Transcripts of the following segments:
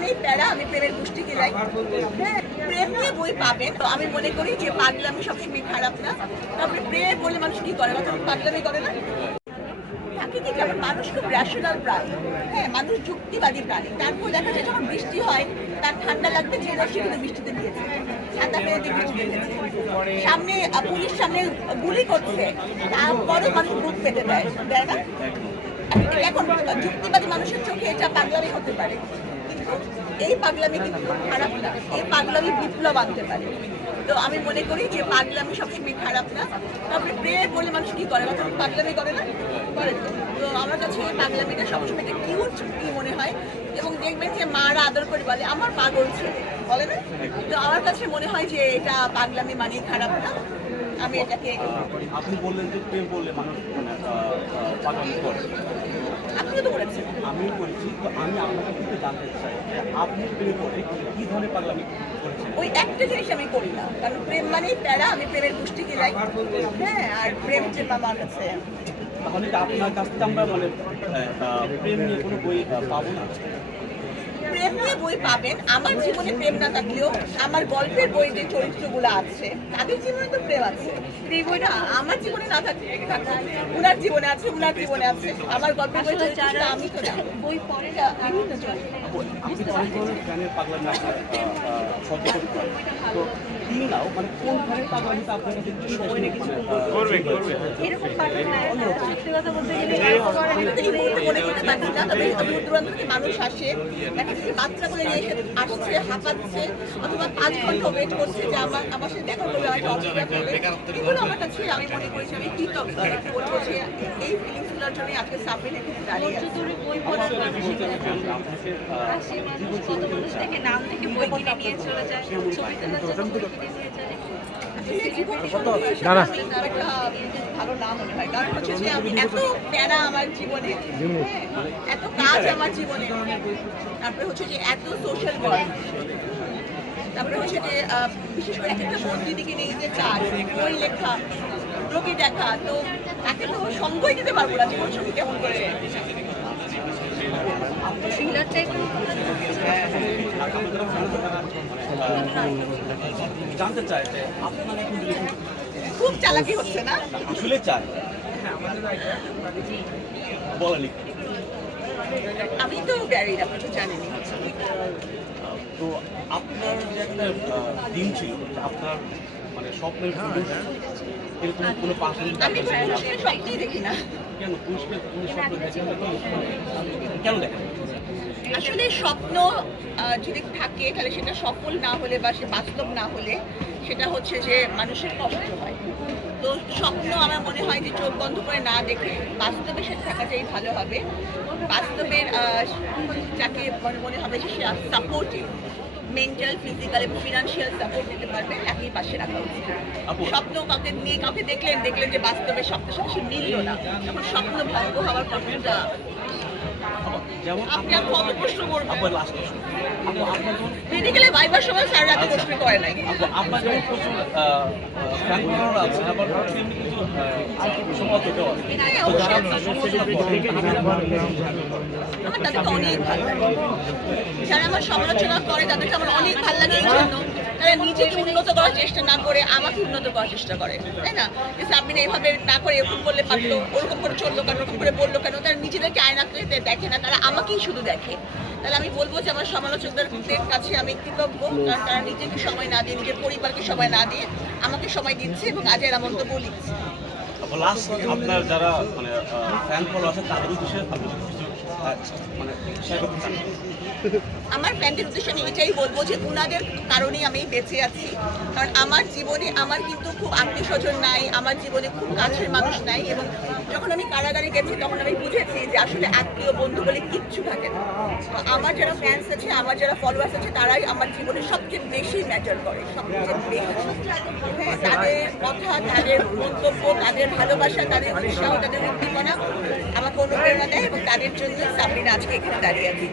মানেই প্যারা, আমি প্রেমের গোষ্ঠী গিলাই। হ্যাঁ, প্রেম নিয়ে বই পাবেন। তো আমি মনে করি যে পাগলামি সবসময় খারাপ না। তারপরে প্রেম বলে মানুষ কি করে, পাগলামি করে না। প্রাকৃতিক ব্যাপার, মানুষ খুব রেশনাল প্রাণী। হ্যাঁ, মানুষ যুক্তিবাদী প্রাণী। তারপর দেখা যায় যখন বৃষ্টি হয়, তার ঠান্ডা লাগবে, যে সে কিন্তু বৃষ্টিতে দিয়েছে, ছাতা ফেলে দিয়ে বৃষ্টিতে দিয়েছে। সামনে পুলিশ সামনে গুলি করছে, তারপরেও মানুষ বুক পেতে দেয়, দেয় না? এখন যুক্তিবাদী মানুষের চোখে এটা পাগলামি হতে পারে, কিন্তু এই পাগলামি কিন্তু খারাপ না। এই পাগলামি বিপ্লব আনতে পারে। তো আমি মনে করি যে পাগলামি সবসময় খারাপ না। তারপরে প্রেম বলে মানুষ কি করে, পাগলামি করে না, করে। তো আমার কাছে এই পাগলামিটা সবসময় একটা কিউট কি মনে হয়। এবং দেখবেন যে মারা আদর করে বলে আমার পাগল ছেলে, বলে না? তো আমার কাছে মনে হয় যে এটা পাগলামি মানে খারাপ না। আমি এটাকে, আপনি বললেন যে প্রেম বললে মানুষ পাগলামি করে, আপনিও তো বলেছেন। আমিও করেছি। তো আমি আপনাকে কিন্তু জানতে চাই যে আপনি প্রেমে পড়ে কি ধরনের পাগলামি করেছেন? ওই একটা জিনিস আমি করি না, কারণ প্রেম মানেই প্যারা, আমি প্রেমের গোষ্ঠী গিলাই। হ্যাঁ, আর প্রেম যে আমার কাছে, তাহলে কি আপনার কাছ থেকে আমরা মানে প্রেম নিয়ে কোনো বই পাবো না? প্রেম নিয়ে বই পাবেন। আমার জীবনে প্রেম না থাকলেও আমার গল্পের বই যে চরিত্রগুলো আছে তাদের জীবনে তো প্রেম আছে। এই বইটা আমার জীবনে না থাকলে উনার জীবনে আছে, উনার জীবনে আছে। আমার গল্পের বই চরিত্রটা আমি তো না, বই পড়ে বিভিন্ন চরিত্র। আপনি তো অনেক ধরনের প্রেমের পাগলামি আপনার সচেতন করেন। তো তিনি নাও মানে কোন ধরনের পাগলামিটা আপনার কাছে করবে? এরকম পাগল না, সত্যি কথা বলতে গেলে আমি তো এই মুহূর্তে মনে করতে পারছি না। তবে দূর দূরান্ত থেকে মানুষ আসে, দেখা যাচ্ছে বাচ্চা করে নিয়ে এসে আসছে, হাঁপাচ্ছে, অথবা 5 ঘন্টা ওয়েট করছে যে আমার সাথে দেখা করবে, আমাকে অসুবিধা করবে। এগুলো আমার কাছে, আমি মনে করি যে আমি কৃতজ্ঞ। বলবো যে এই ফিলিংসগুলোর জন্যই আজকে সাবমিট এখানে দাঁড়িয়ে আছে। বই পড়ার মানুষ হাসি মানুষ, কত মানুষ থেকে নাম থেকে বই কিনে নিয়ে চলে যায়, ছবি তোলার জন্য বই কিনে নিয়ে চলে। ভালো না মনে হয়, কারণ হচ্ছে যে আমি এত প্যারা আমার জীবনে, এত কাজ আমার জীবনে, তারপরে হচ্ছে যে এত সোশ্যাল ওয়ার্ক, তারপরে হচ্ছে যে বিশেষ করে একটা বন্দি দিকে নিয়ে যে কাজ, বই লেখা, রোগী দেখা, তো তাকে তো সঙ্গই দিতে পারবো না জীবন সঙ্গী কেমন করে। থ্রিলার টাইপের জানতে চাই যে আপনার এখন খুব চালাকি হচ্ছে না? আসলে চাই বলেন একটু। আমি তো ব্যারিড, আপনি তো জানেনি। তো আপনার যে একটা দিন ছিল, আপনার মানে স্বপ্নের এরকম কোনো পাশে আমি পুরুষকে স্বপ্নই দেখি না। কেন পুরুষকে কোনো স্বপ্ন দেখেন না? কেন দেখেন? আসলে স্বপ্ন যদি থাকে তাহলে সেটা সফল না হলে বা সে বাস্তব না হলে সেটা হচ্ছে যে মানুষের কষ্ট হয়। তো স্বপ্ন আমার মনে হয় যে চোখ বন্ধ করে না দেখে বাস্তবে সেটা থাকাটাই ভালো হবে। বাস্তবের যাকে মনে হবে যে সে সাপোর্টিভ, মেন্টাল, ফিজিক্যাল এবং ফিনান্সিয়াল সাপোর্ট দিতে পারবে, একই পাশে রাখা উচিত। স্বপ্ন কাউকে নিয়ে কাউকে দেখলেন যে বাস্তবে স্বপ্নের সাথে সে মিলল না, তখন স্বপ্ন ভঙ্গ হওয়ার কষ্টটা। যেমন আপনি আর কত প্রশ্ন করবেন? আপনার লাস্ট আপনার যেমন মেডিকেলে ভাইবার সময় স্যার রাতে প্রশ্ন করে নাই। আপনার যেমন প্রচুর ফ্যান ফলোয়ার আছে, আবার তেমনি কিছু সমালোচকও আছে। হ্যাঁ, তো যারা অবশ্যই আমার তাদেরকে অনেক ভালো লাগে। যারা আমার সমালোচনা করে তাদেরকে আমার অনেক ভালো লাগে এই জন্য তারা নিজেকে উন্নত করার চেষ্টা না করে আমাকে উন্নত করার চেষ্টা করে, তাই না? যে সাবমিন এইভাবে না করে এরকম করলে পারলো, ওরকম করে চললো কেন, ওরকম করে বললো কেন, তারা নিজেদেরকে আয়নাতে দেখে না, তারা আমাকেই শুধু দেখে। তাহলে আমি বলবো যে আমার সমালোচকদের কাছে আমি কৃতজ্ঞ, কারণ তারা নিজেকে সময় না দিয়ে, নিজের পরিবারকে সময় না দিয়ে আমাকে সময় দিচ্ছে এবং আজ এরা মন্তব্য লিখছে। লাস্ট আপনার যারা মানে ফ্যান ফলোয়ার আছে তাদের উদ্দেশ্যে আপনি কিছু মানে শেয়ার করতে চান? আমার ফ্যানদের উদ্দেশ্যে আমি এটাই বলবো যে উনাদের কারণেই আমি বেঁচে আছি। কারণ আমার জীবনে আমার কিন্তু খুব আত্মীয় স্বজন নাই, আমার জীবনে খুব কাছের মানুষ নাই, এবং যখন আমি কারাগারে গেছি তখন আমি বুঝেছি যে আসলে আত্মীয় বন্ধু বলে কিচ্ছু থাকে না। তো আমার যারা ফ্যান্স আছে, আমার যারা ফলোয়ার্স আছে, তারাই আমার জীবনে সবচেয়ে বেশি ম্যাটার করে, সবচেয়ে বেশি। হ্যাঁ, তাদের কথা, তাদের মন্তব্য, তাদের ভালোবাসা, তাদের উৎসাহ, তাদের উদ্দীপনা আমাকে অনুপ্রেরণা দেয়, এবং তাদের জন্য সাবরিনা আজকে এখানে দাঁড়িয়ে আছি।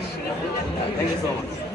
Thank you so much.